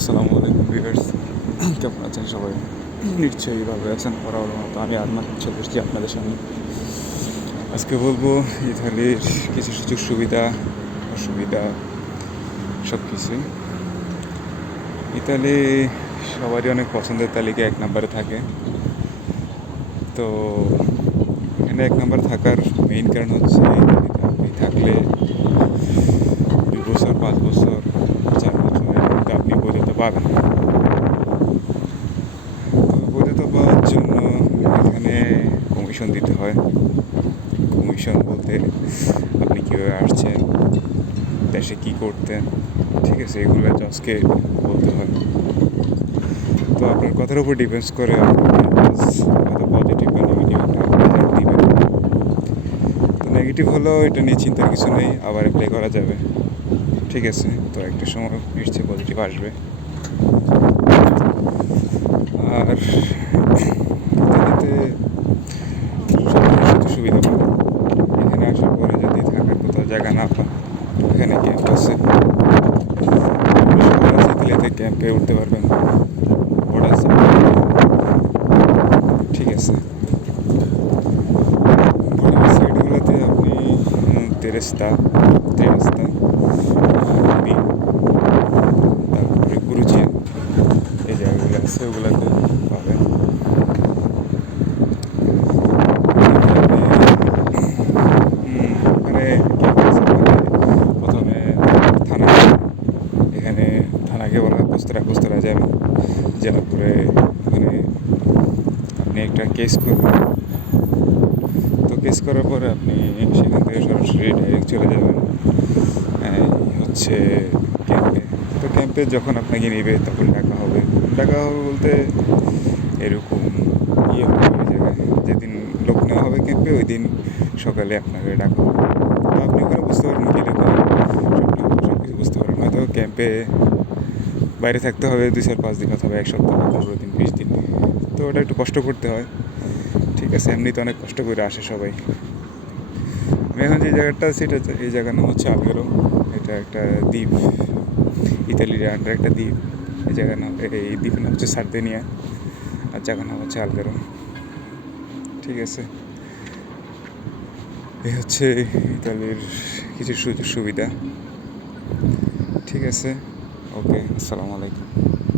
আসসালামু আলাইকুম ভিউয়ার্স, কেমন আছেন সবাই? নিশ্চয়ই ভালো আছেন। বরাবর মতো আমি আরমান চলে এসেছি আপনাদের সামনে। আজকে বলবো ইতালির কিছু সুযোগ সুবিধা, অসুবিধা, সব কিছুই। ইতালি সবারই অনেক পছন্দের তালিকা এক নম্বরে থাকে। তো এখানে এক নম্বরে থাকার মেইন কারণ হচ্ছে ইতালিতে আপনি থাকলে 2 বছর, 5 বছর, 4 বছরের মধ্যে আপনি বৈধতা পাবেন। বৈধতা পাওয়ার জন্য এখানে কমিশন দিতে হয়। কমিশন বলতে আপনি কীভাবে আসছেন, দেশে কী করতেন, ঠিক আছে, এগুলো জজকে বলতে হয়। তো আপনার কথার উপর ডিপেন্ডস করে কত পজিটিভ বা নেগেটিভ একটা রেজাল্ট দিবেন। তো নেগেটিভ হলেও এটা নিয়ে চিন্তার কিছু নেই, আবার অ্যাপ্লাই করা যাবে, ঠিক আছে। তো একটা সময় নিশ্চয়ই পজিটিভ আসবে। আর ইত্যাদিতে সব সুযোগ সুবিধা পাবেন। এখানে আসার পরে যদি থাকার কোথাও জায়গা না পান, এখানে ক্যাম্প আছে, ইতালিতে ক্যাম্পে উঠতে পারবেন। বড় আছে, ঠিক আছে। বড় সাইডগুলোতে আপনি তেরেস্তা তেরাস্তা তারপরে গুরুজিয়া, এই জায়গাগুলো আছে, ওগুলোতে পাবেন। মানে প্রথমে থানা, এখানে থানাকে বলা হয় কোস্তরা। কোস্তরা যাবেন, যাওয়ার পরে ওখানে আপনি একটা কেস করবেন। তো কেস করার পরে আপনি সেখান থেকে সরাসরি ডাইরেক্ট চলে যাবেন হচ্ছে ক্যাম্পে। তো ক্যাম্পে যখন আপনাকে নেবে তখন ডাকা হবে। ডাকা হবে বলতে এরকম হবে ওই জায়গায়, যেদিন লোক নেওয়া হবে ক্যাম্পে ওই দিন সকালে আপনাকে ডাকা হবে। তো আপনি ওখানে বুঝতে পারবেন গেলে সব কিছু বুঝতে পারবেন। হয়তো ক্যাম্পে বাইরে থাকতে হবে 2-4-5 দিন, অথবা 1 সপ্তাহ, 15 দিন, 20 দিন। তো ওটা একটু কষ্ট করতে হয়, ঠিক আছে। এমনিতে অনেক কষ্ট করে আসে সবাই। আমি এখন যে জায়গাটা আছি, এই জায়গার নাম হচ্ছে আলগেরো। এটা একটা দ্বীপ, ইতালির আন্ডার একটা দ্বীপ। এই জায়গার নাম, এই দ্বীপের নাম হচ্ছে সার্দিনিয়া, আর জায়গার নাম হচ্ছে আলগেরো, ঠিক আছে। এই হচ্ছে ইতালির কিছু সুযোগ সুবিধা, ঠিক আছে। ওকে, আসসালামু আলাইকুম।